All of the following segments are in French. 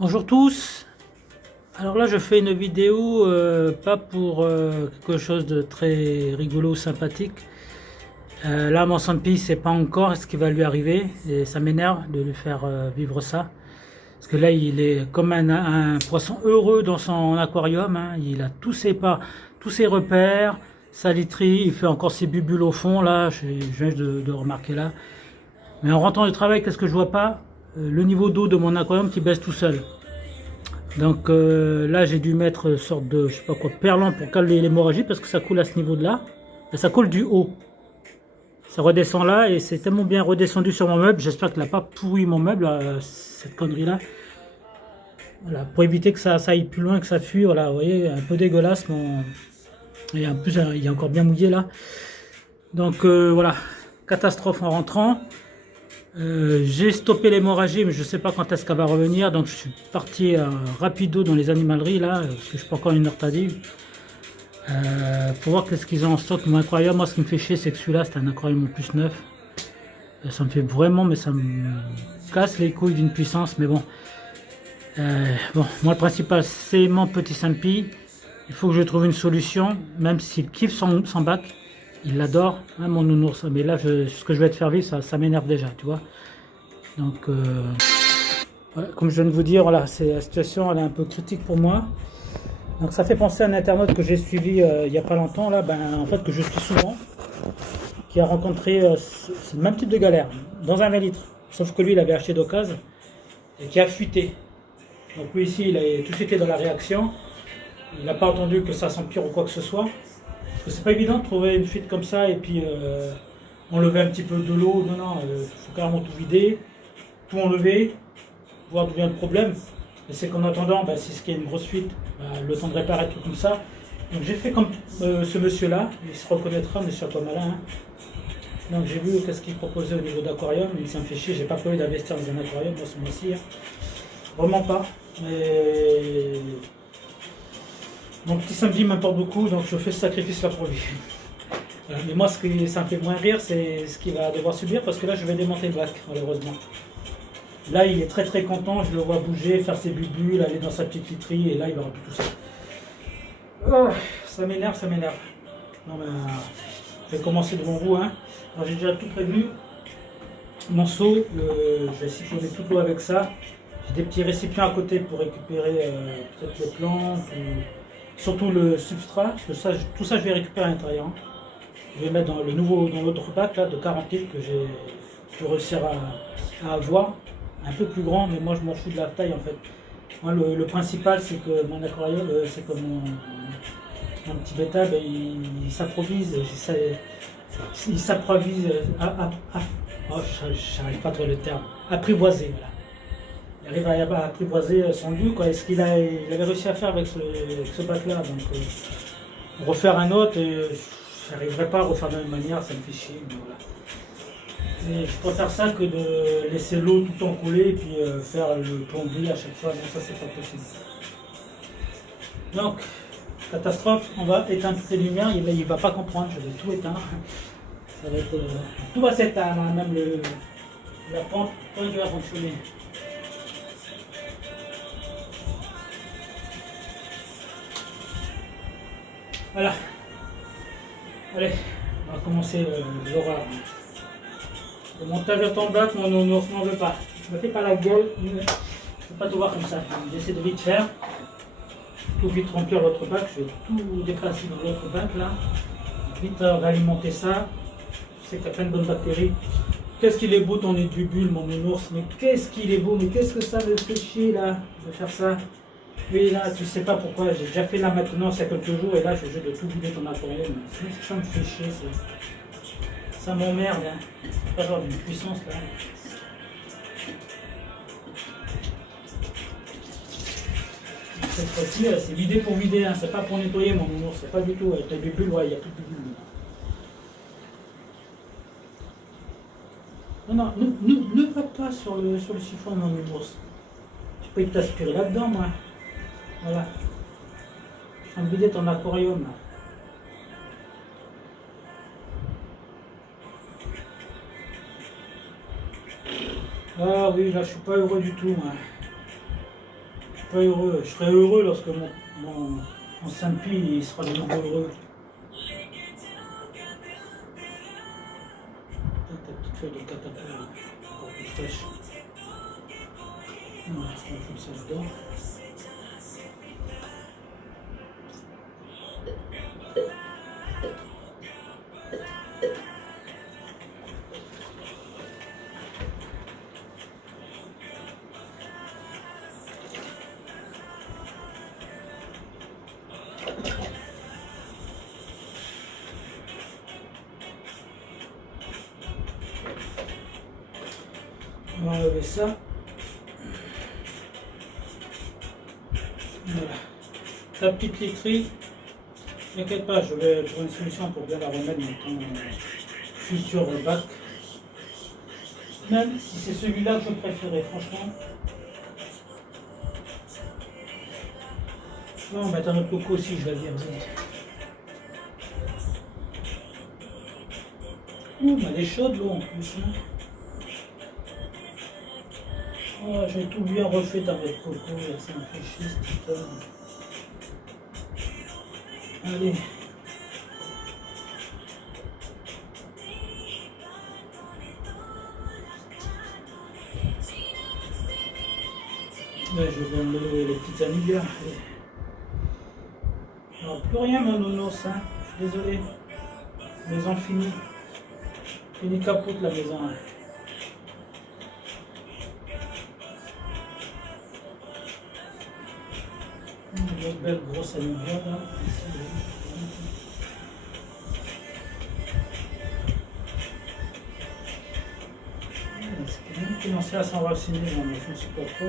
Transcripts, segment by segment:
Bonjour tous. Alors là je fais une vidéo pas pour quelque chose de très rigolo ou sympathique. Là mon Sampi sait pas encore ce qui va lui arriver et ça m'énerve de lui faire vivre ça. Parce que là il est comme un poisson heureux dans son aquarium, hein. Il a tous ses repères, sa literie, il fait encore ses bulles au fond là, je viens de remarquer là. Mais en rentrant du travail, qu'est-ce que je vois pas? Le niveau d'eau de mon aquarium qui baisse tout seul. Donc là, j'ai dû mettre une sorte de, je sais pas quoi, perlant pour calmer l'hémorragie parce que ça coule à ce niveau de là. Et ça coule du haut. Ça redescend là et c'est tellement bien redescendu sur mon meuble. J'espère qu'il n'a pas pourri mon meuble, cette connerie là. Voilà, pour éviter que ça aille plus loin, que ça fuit. Voilà, vous voyez, un peu dégueulasse. Et en plus, il est encore bien mouillé là. Donc voilà, catastrophe en rentrant. J'ai stoppé l'hémorragie, mais je ne sais pas quand est-ce qu'elle va revenir. Donc je suis parti rapido dans les animaleries là, parce que je suis pas encore une heure tardive. Pour voir qu'est-ce qu'ils ont en stock. Mon aquarium, moi ce qui me fait chier, c'est que celui-là, c'est un aquarium en plus neuf. Ça me fait vraiment, mais ça me casse les couilles d'une puissance. Mais bon, bon, moi le principal, c'est mon petit Sampi. Il faut que je trouve une solution, même s'il kiffe son bac. Il l'adore, hein, mon nounours. Mais là, ce que je vais te faire vivre, ça m'énerve déjà, tu vois. Donc, voilà, comme je viens de vous dire, voilà, la situation elle est un peu critique pour moi. Donc, ça fait penser à un internaute que j'ai suivi il n'y a pas longtemps, là, en fait, que je suis souvent, qui a rencontré le même type de galère, dans un 20 litres. Sauf que lui, il avait acheté d'occasion et qui a fuité. Donc, lui, ici, il a tout de suite été dans la réaction. Il n'a pas entendu que ça s'empire ou quoi que ce soit. Parce que c'est pas évident de trouver une fuite comme ça et puis enlever un petit peu de l'eau. Non, non, il faut carrément tout vider, tout enlever, voir d'où vient le problème. Et c'est qu'en attendant, si c'est qu'il y a une grosse fuite, le temps de réparer tout comme ça. Donc j'ai fait comme ce monsieur-là, il se reconnaîtra, monsieur Aquamalin. Hein. Donc j'ai vu qu'est-ce qu'il proposait au niveau d'aquarium, ça me fait chier, j'ai pas prévu d'investir dans un aquarium, moi ce mois-ci. Hein. Vraiment pas. Mais mon petit samedi m'importe beaucoup, donc je fais ce sacrifice-là pour lui. Voilà. Mais moi, ça me fait moins rire, c'est ce qu'il va devoir subir, parce que là, je vais démonter le bac, malheureusement. Là, il est très très content, je le vois bouger, faire ses bulles, aller dans sa petite literie, et là, il aura plus tout ça. Oh, ça m'énerve, ça m'énerve. Non, mais je vais commencer devant vous. Hein. Alors, j'ai déjà tout prévu. Mon seau, je vais siphonner toute l'eau avec ça. J'ai des petits récipients à côté pour récupérer peut-être les plantes, ou surtout le substrat, parce que ça, tout ça, je vais récupérer à l'intérieur. Hein. Je vais mettre dans l'autre bac là, de 40 litres que j'ai réussi à avoir. Un peu plus grand, mais moi je m'en fous de la taille en fait. Moi, le principal, c'est que mon aquarium, c'est que mon petit bêta, il s'improvise. Il s'improvise oh, j'arrive pas à trouver le terme. Apprivoiser, voilà. Il arrive à apprivoiser son lieu, quoi. Et ce il avait réussi à faire avec ce bac-là. Donc, refaire un autre, j'arriverai pas à refaire de la même manière, ça me fait chier. Mais voilà. Et je préfère ça que de laisser l'eau tout le temps couler et puis faire le plombier à chaque fois. Non, ça, c'est pas possible. Donc, catastrophe, on va éteindre toutes les lumières. Il va pas comprendre, je vais tout éteindre. Ça va être, tout va s'éteindre, hein, même la pompe, tout va fonctionner. Voilà. Allez, on va commencer l'horreur. Le montage de ton bac, mon nounours n'en veut pas. Je me fais pas la gueule, je ne peux pas tout voir comme ça. J'essaie de vite faire. Tout vite remplir l'autre bac, je vais tout déclasser dans l'autre bac là. Vite réalimenter ça. Je sais qu'il y a plein de bonnes bactéries. Qu'est-ce qu'il est beau ton nez de bubule, mon nounours, mais qu'est-ce qu'il est beau, mais qu'est-ce que ça me fait chier là, de faire ça. Oui, là, tu sais pas pourquoi, j'ai déjà fait là maintenant, il y a quelques jours, et là, je suis obligé de tout vider ton aquarium. Ça me fait chier, ça m'emmerde, hein. C'est pas genre d'une puissance là. Cette fois-ci, c'est vider pour vider, hein. C'est pas pour nettoyer mon nounours, c'est pas du tout. Avec les bulles, ouais, il n'y a plus de bulles. Non, non, ne va pas sur le chiffon, mon nounours. Je peux t'aspirer là-dedans, moi. Voilà. Je suis en train de vider ton aquarium, là. Ah oui, là, je suis pas heureux du tout, moi. pas heureux. Je serai heureux lorsque mon Saint-Pi il sera de nouveau heureux. Ta petite feuille de catapult, encore plus fraîche. On va foutre ça dedans. On va enlever ça. Voilà. Ta petite literie, t'inquiète pas, je vais trouver une solution pour bien la remettre dans ton futur bac. Même si c'est celui-là que je préférais, franchement. Non, on va mettre un autre coco aussi, je vais dire. Ouh, elle est chaude l'eau en plus. Hein. Oh, j'ai tout bien refait avec coco, là, ça me fait chier cette histoire. Allez. Là, je vais enlever les petites anilles. Alors, plus rien, mon nounours, hein. Je suis désolé. Maison finie. Fini capote la maison. Hein. Une belle grosse anneau là. C'est même commencé à s'enraciner dans le je ne sais pas quoi.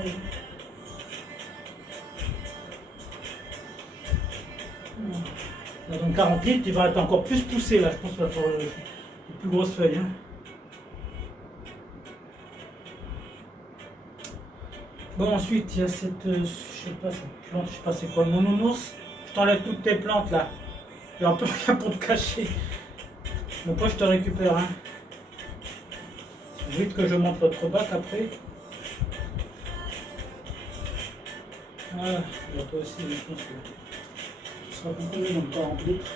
Là, donc 40 litres, il va être encore plus poussé là, je pense qu'il va falloir les plus grosses feuilles. Hein. Bon, ensuite, il y a cette, je sais pas, cette plante, je sais pas c'est quoi, mon nounours. Je t'enlève toutes tes plantes là. Il n'y a un peu rien pour te cacher. Donc, moi, je te récupère. Hein. Vite que je monte l'autre bac après. Voilà, et toi aussi, je pense que tu seras beaucoup dans le 40 litres.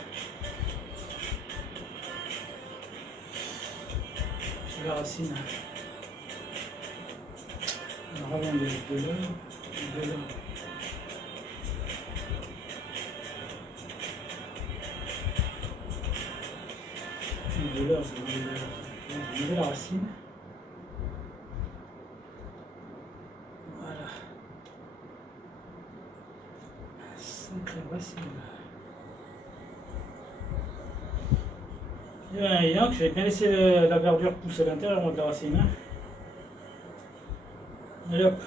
C'est la racine. On ramène de l'heure. De l'heure, c'est la racine. Voilà. Sacrée racine. Et donc, j'ai bien laissé la verdure pousser à l'intérieur de la racine. Hein. Et hop.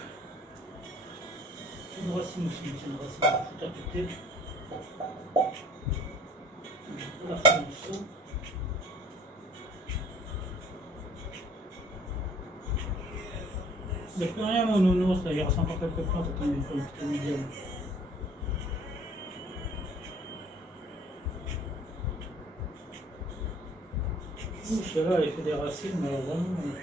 Une racine aussi, c'est une racine. Tout à côté. On va faire un saut. Il n'y a plus rien mon nounours, là. Il reste encore quelques plantes. Attendez, il faut une petite médiane. Ouh, celle-là, elle fait des racines, mais vraiment.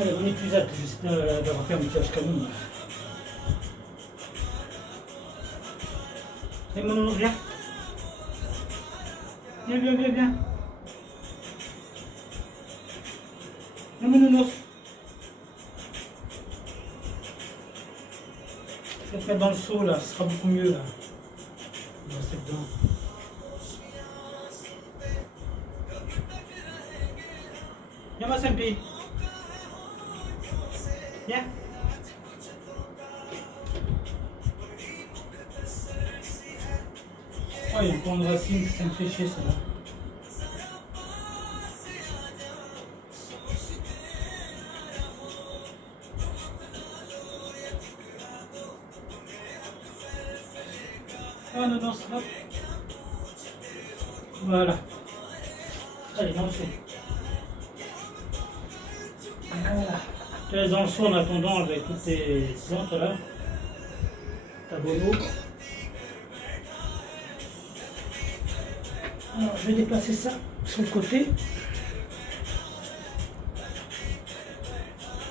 Allez, on épuisate, j'espère d'avoir fait un petit canon. Et mon nounours, viens. Viens, viens, viens, viens. Non, mon nounours. Je vais te mettre dans le seau là, ce sera beaucoup mieux là. rester dedans. Viens, ma Sempi. Viens. Oh, il y a encore une racine, ça me fait chier, ça là. Ah non, non, stop. Voilà. Allez, dans le seau. Voilà. Tu laisses dans le seau en attendant avec toutes tes plantes là. Ta bono. Alors, je vais déplacer ça sur le côté.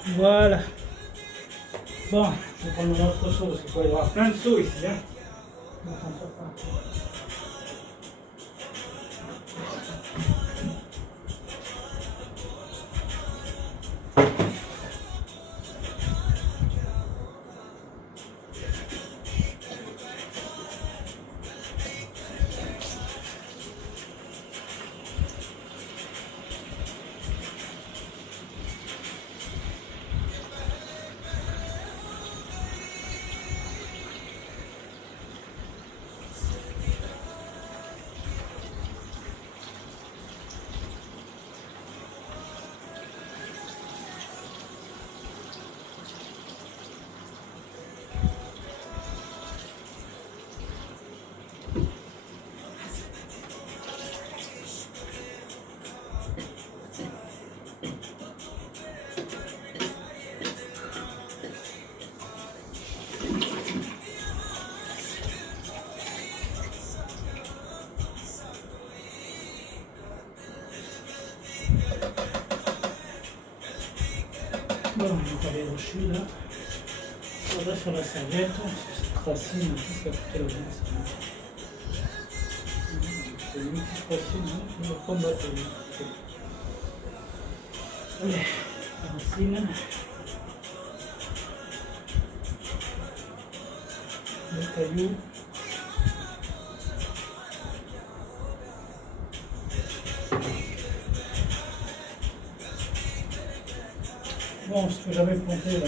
Voilà. Bon, je vais prendre mon autre seau parce qu'il faut y avoir plein de seaux ici. Hein. Bon, on va aller rocher là. On va sur la serviette, cette racine, qu'est-ce qu'elle a foutu là-dedans? C'est une petite racine, hein, on va combattre. Allez, la racine. Le caillou. Bon, ce que j'avais planté là,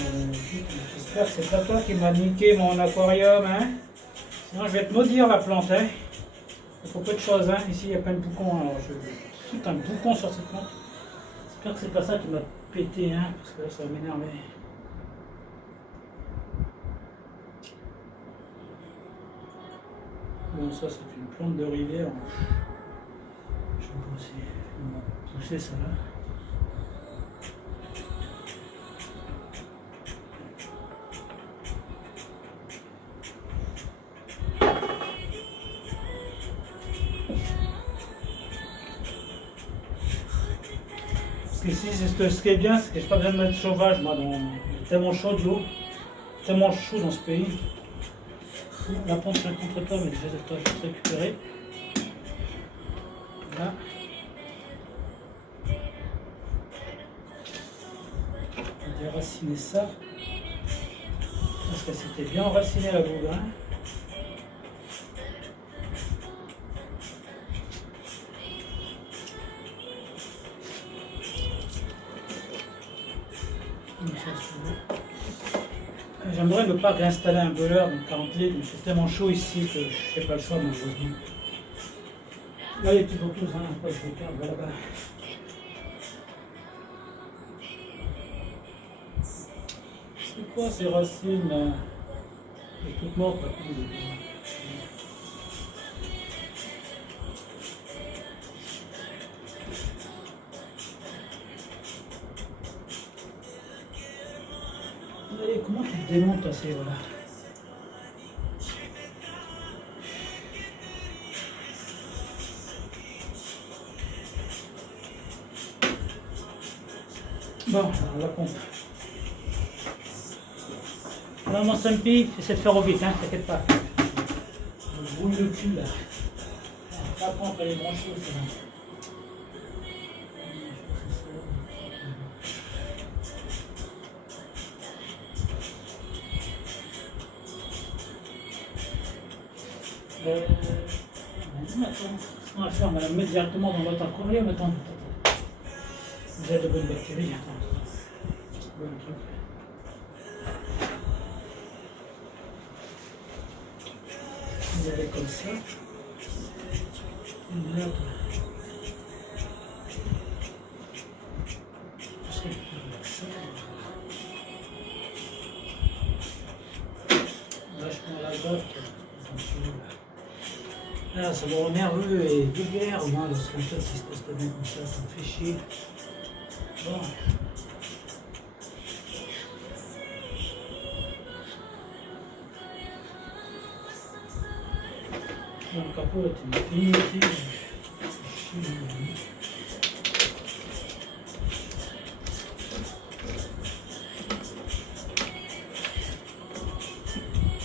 j'espère que c'est pas toi qui m'as niqué mon aquarium, hein. Sinon je vais te maudire la plante, hein. Il faut peu de choses, hein. Ici il y a plein de boucons, alors je fous un boucon sur cette plante. J'espère que c'est pas ça qui m'a pété, hein, parce que là ça va m'énerver. Bon, ça c'est une plante de rivière. Je vais pousser ça là. Ici, ce qui est bien, c'est que je n'ai pas besoin de mettre de chauffage, moi, il est tellement chaud de l'eau, tellement chaud dans ce pays. La pompe c'est contre toi, mais déjà, je vais juste récupérer. Là. On va déraciner ça, parce que c'était bien enraciné la bougle. Hein. J'aimerais ne pas réinstaller un brûleur de 40 litres, mais c'est tellement chaud ici que je ne fais pas le choix malheureusement. Là, les petits boucles, hein, après je regarde là-bas. C'est quoi ces racines là? C'est toutes mortes là. Allez, comment tu te démontes là, ces voilà. Bon, alors la pompe. Alors mon Sampi, j'essaie de faire au vite, hein, t'inquiète pas. Je brouille le cul là. La pompe elle est branchée aussi. Attends, ce qu'on va faire, on va la mettre directement dans l'autre aquarium. Attends. Vous avez de bonnes bactéries, attends. Bon truc. Vous avez comme ça. Là, vachement la botte. Là, ça me rend nerveux et vulgaire, moi, lorsqu'un truc qui se passe pas bien comme ça me fait chier. Bon. Bon, le capot était fini aussi.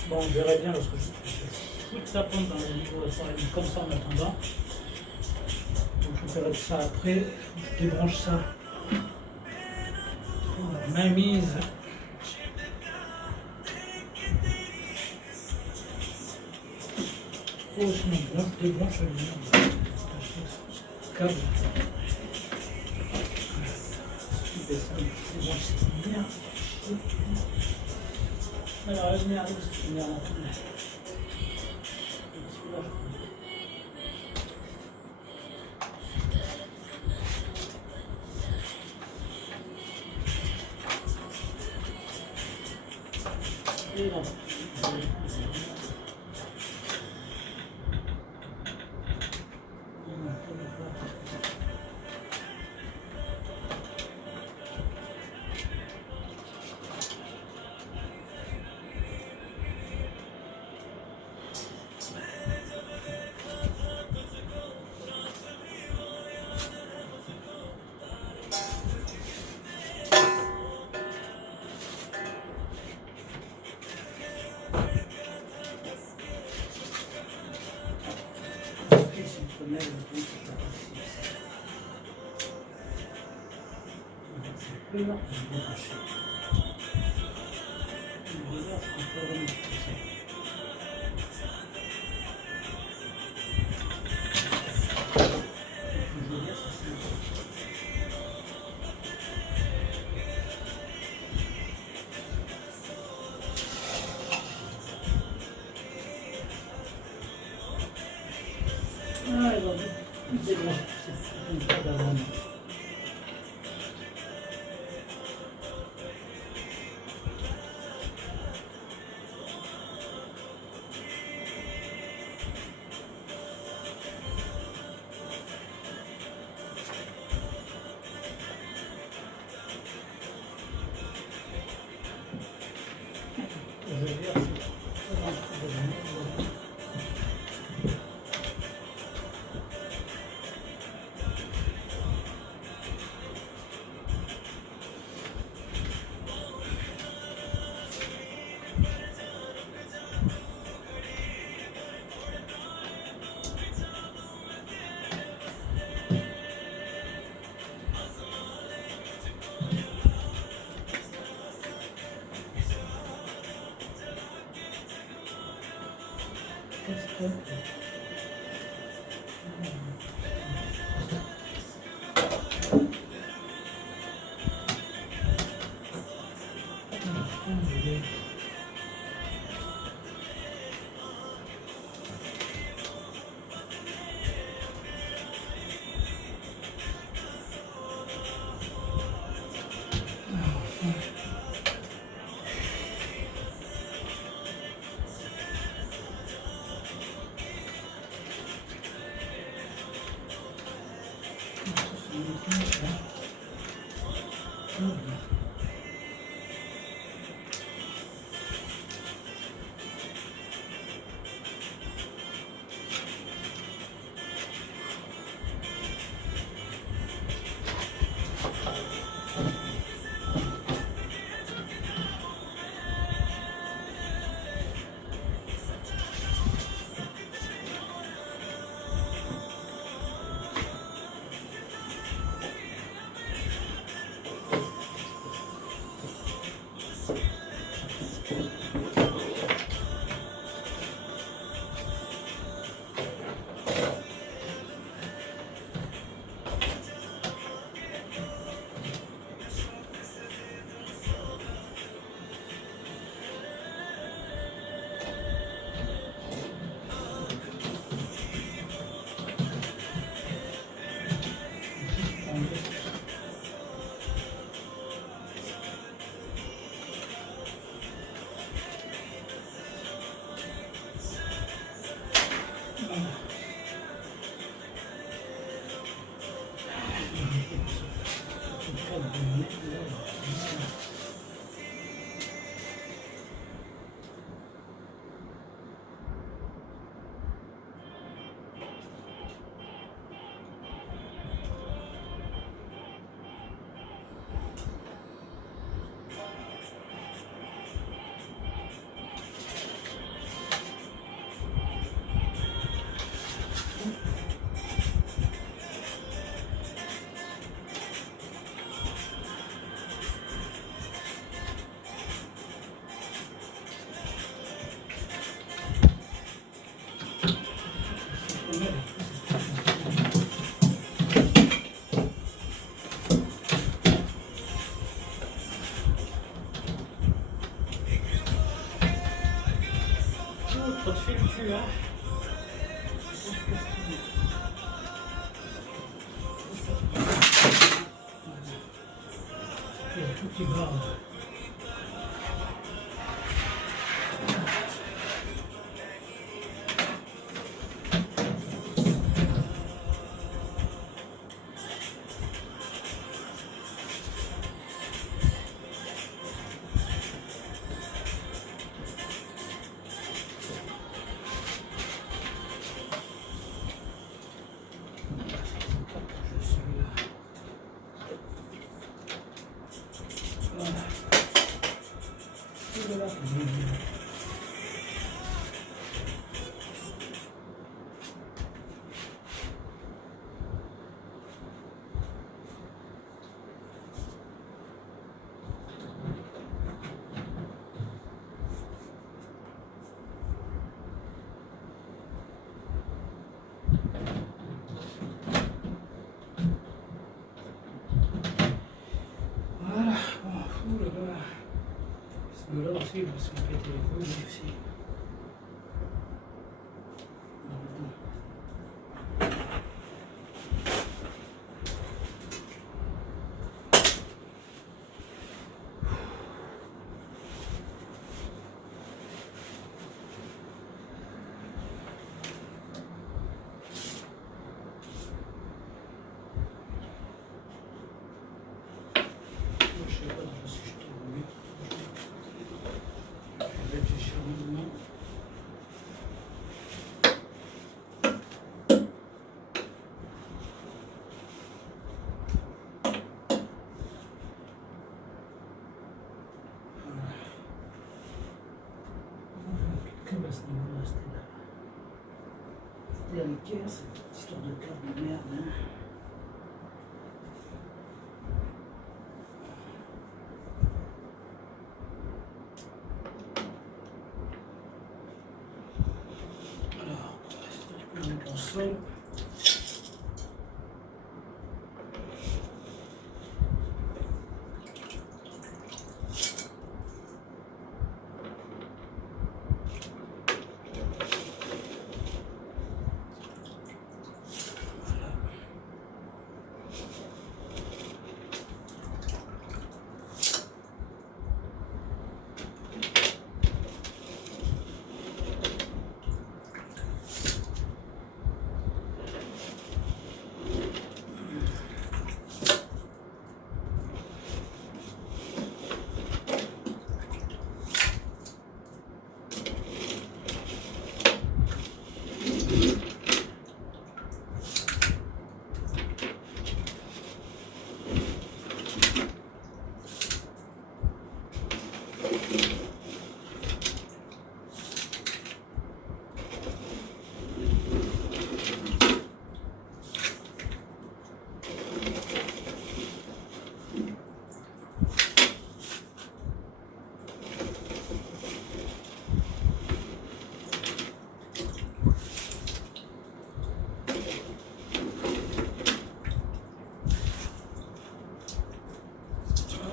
Bon, on verra bien lorsque je fous ça pompe dans le niveau de farine comme ça en attendant. Donc je ferai ça après. Je débranche ça. Main mise. Oh, sinon, je débranche le câble. Je débranche cette merde. Alors, la merde, c'est une merde. Et là. Trop de fil dessus, hein. Il y a tout qui barre. Voilà, bon, fou là-bas. Là aussi, il va se péter les couilles aussi. Je sais pas si je trouve mieux. Je vais réfléchir maintenant. Que va ce niveau-là, c'était là. C'était à l'Ikea, cette histoire de câble de merde. Hein. Alors, je peux mettre en sol.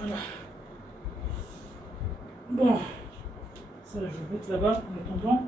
Voilà. Bon, ça je vais mettre là-bas en attendant.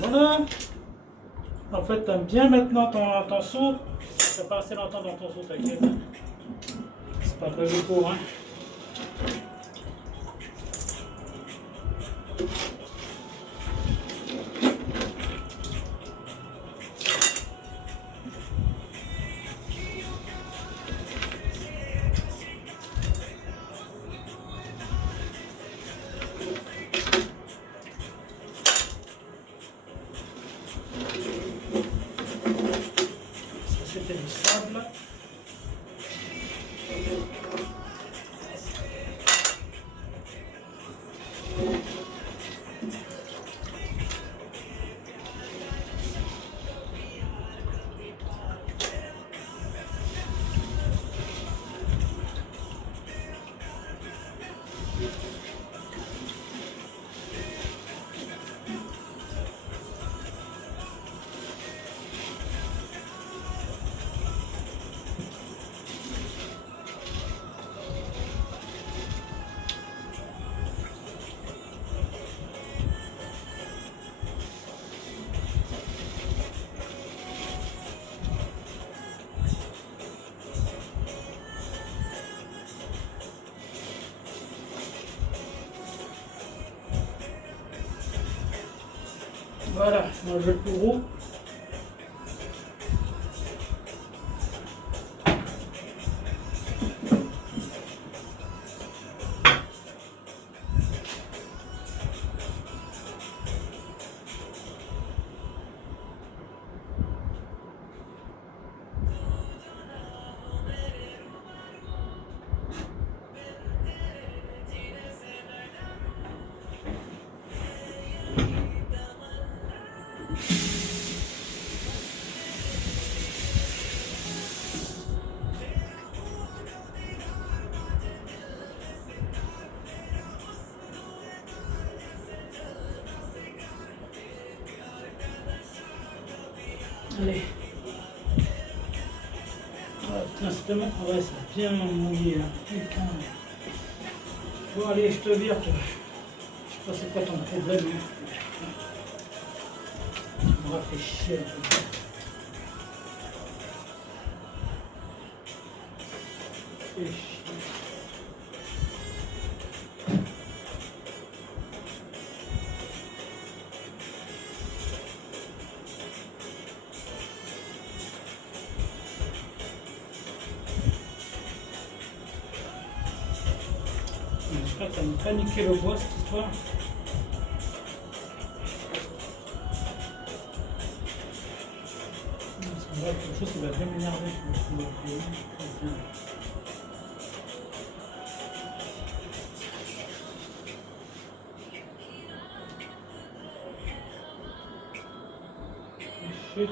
Voilà. En fait, t'aimes bien maintenant ton seau. Ça pas assez longtemps dans ton seau, t'inquiète. C'est pas prévu pour, hein. C'était du sable. Voilà, on enlève le plus gros. Allez. Ah, putain, c'est tellement... Ah ouais, ça a bien mouillé là. Putain. Bon, allez, je te vire, toi. Je sais pas c'est quoi ton problème. Hein. On m'a fait chier. Fait chier. J'espère que ça m'a pas niqué le bois cette histoire. Ça va être quelque chose qui va bien m'énerver. Fait chier.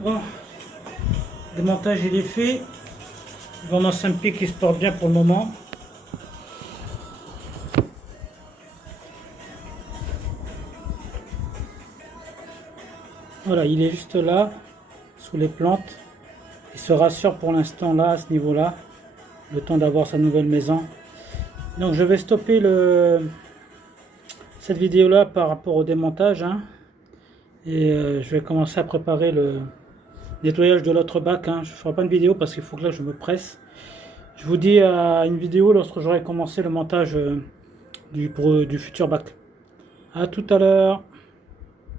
Bon, le démontage il est fait. Vraiment un pic qui se porte bien pour le moment. Voilà, il est juste là, sous les plantes. Il se rassure pour l'instant là, à ce niveau-là, le temps d'avoir sa nouvelle maison. Donc je vais stopper cette vidéo-là par rapport au démontage. Hein, et je vais commencer à préparer le nettoyage de l'autre bac. Hein. Je ne ferai pas une vidéo parce qu'il faut que là je me presse. Je vous dis à une vidéo lorsque j'aurai commencé le montage du futur bac. À tout à l'heure.